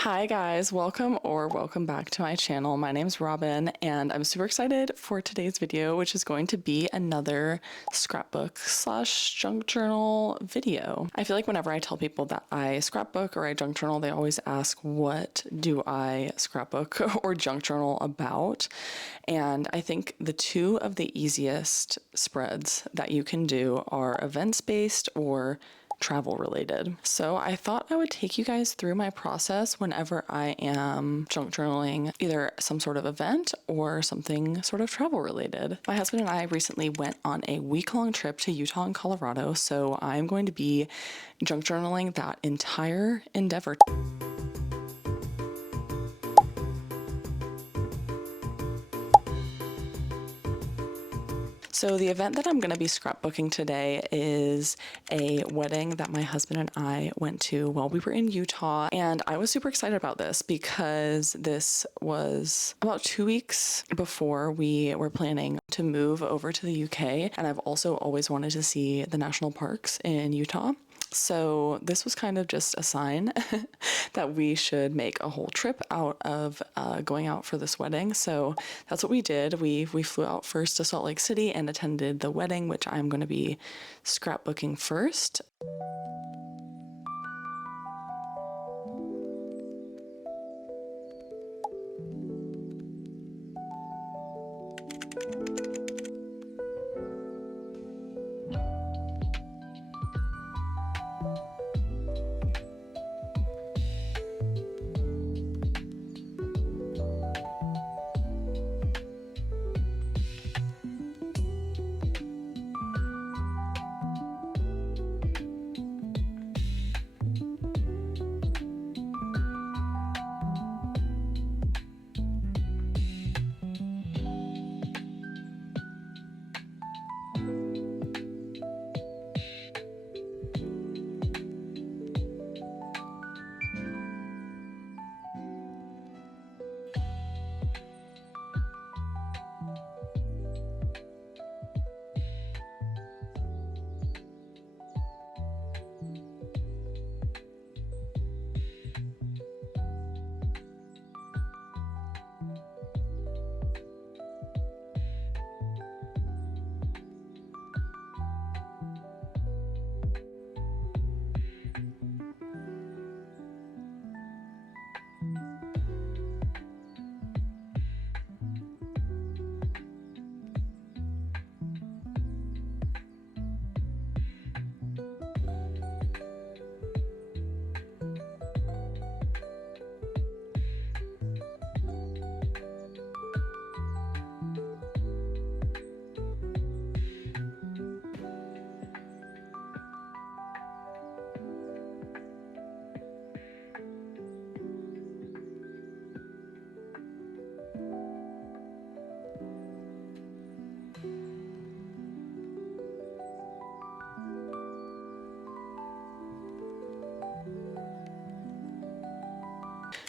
Hi guys, welcome back to my channel. My name's Robynn and I'm super excited for today's video, which is going to be another scrapbook slash junk journal video. I feel like whenever I tell people that I scrapbook or I junk journal, they always ask, what do I scrapbook or junk journal about? And I think the two of the easiest spreads that you can do are events-based or travel related. So I thought I would take you guys through my process whenever I am junk journaling either some sort of event or something sort of travel related. My husband and I recently went on a week-long trip to Utah and Colorado, so I'm going to be junk journaling that entire endeavor. So the event that I'm going to be scrapbooking today is a wedding that my husband and I went to while we were in Utah. And I was super excited about this because this was about 2 weeks before we were planning to move over to the UK. And I've also always wanted to see the national parks in Utah. So this was kind of just a sign that we should make a whole trip out of going out for this wedding. So that's what we did. We flew out first to Salt Lake City and attended the wedding, which I'm going to be scrapbooking first.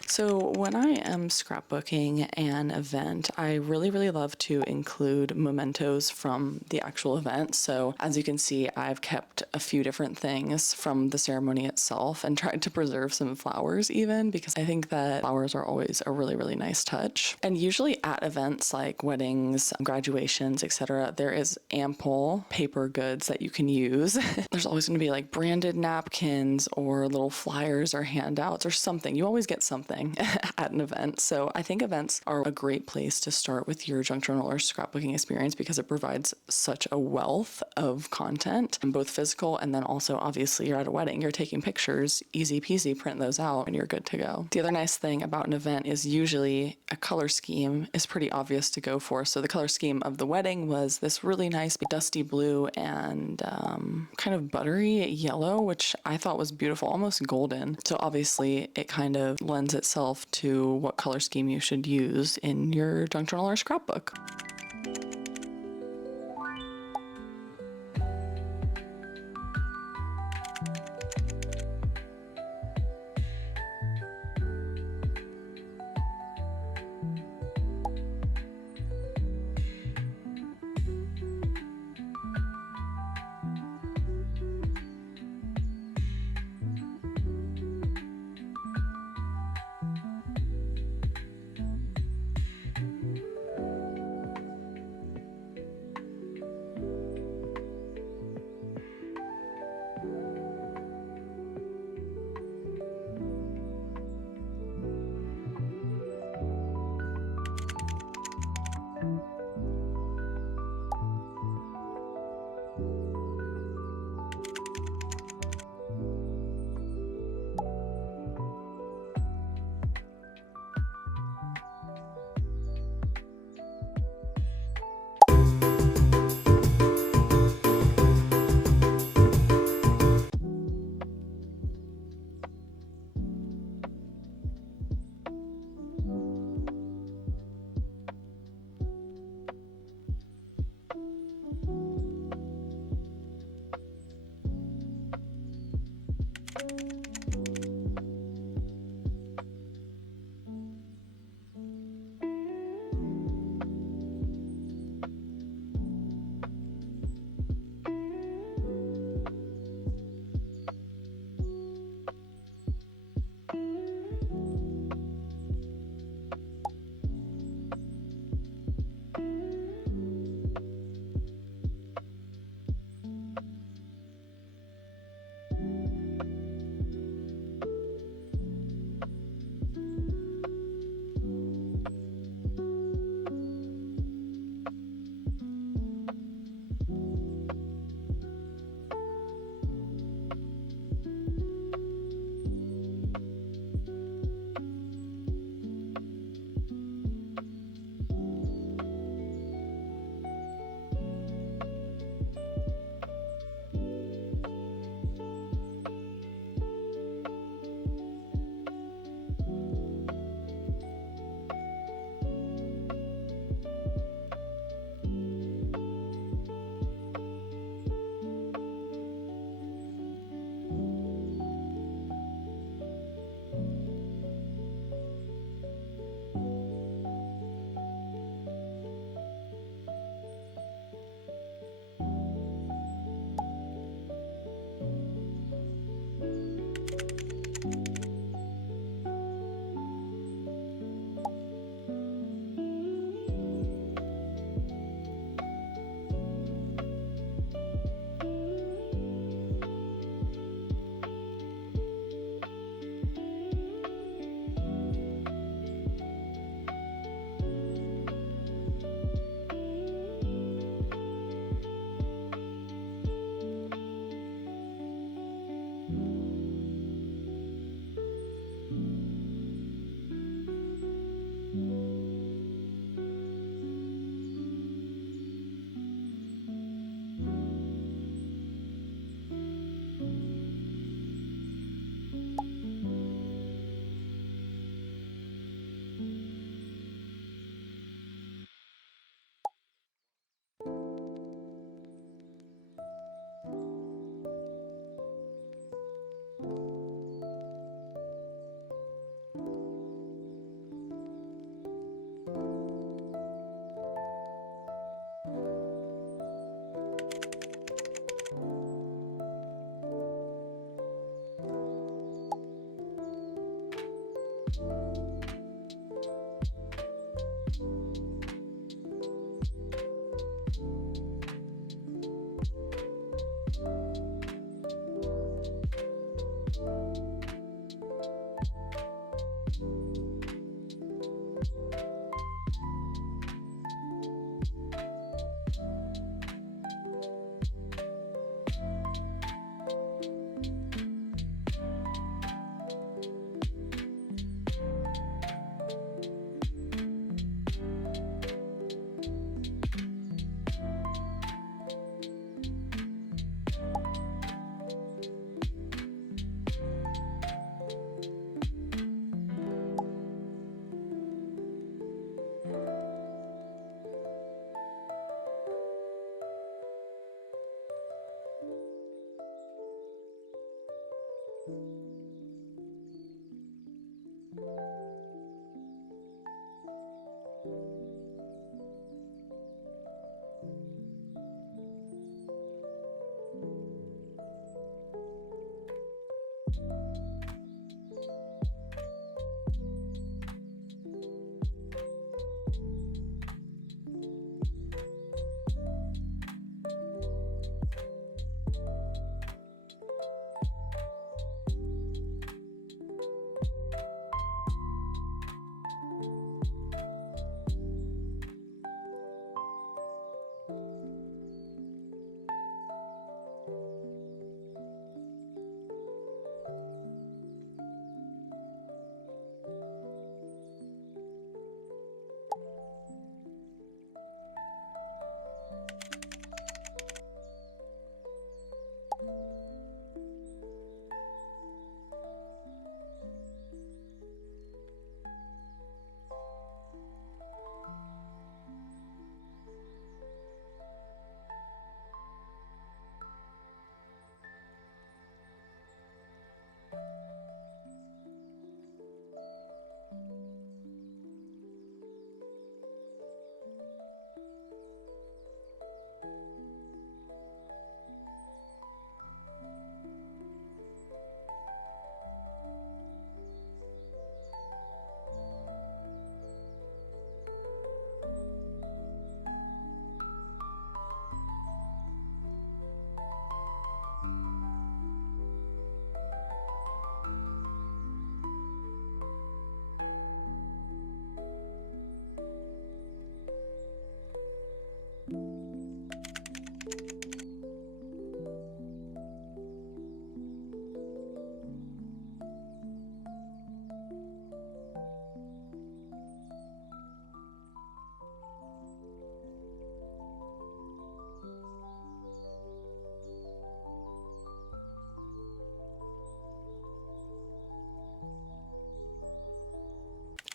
So when I am scrapbooking an event, I really love to include mementos from the actual event. So as you can see, I've kept a few different things from the ceremony itself and tried to preserve some flowers even, because I think that flowers are always a really nice touch. And usually at events like weddings, graduations, etc., there is ample paper goods that you can use. There's always going to be like branded napkins or little flyers or handouts or something. You always get something at an event. So I think events are a great place to start with your junk journal or scrapbooking experience because it provides such a wealth of content, both physical and then also obviously you're at a wedding, you're taking pictures, easy peasy, print those out and you're good to go. The other nice thing about an event is usually a color scheme is pretty obvious to go for. So the color scheme of the wedding was this really nice dusty blue and kind of buttery yellow, which I thought was beautiful, almost golden. So obviously it kind of lends itself to what color scheme you should use in your junk journal or scrapbook.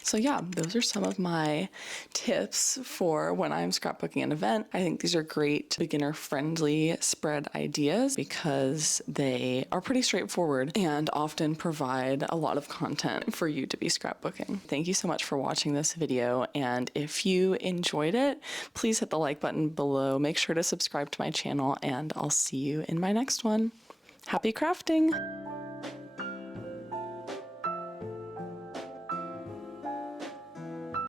So yeah, those are some of my tips for when I'm scrapbooking an event. I think these are great beginner-friendly spread ideas because they are pretty straightforward and often provide a lot of content for you to be scrapbooking. Thank you so much for watching this video, and if you enjoyed it, please hit the like button below. Make sure to subscribe to my channel, and I'll see you in my next one. Happy crafting!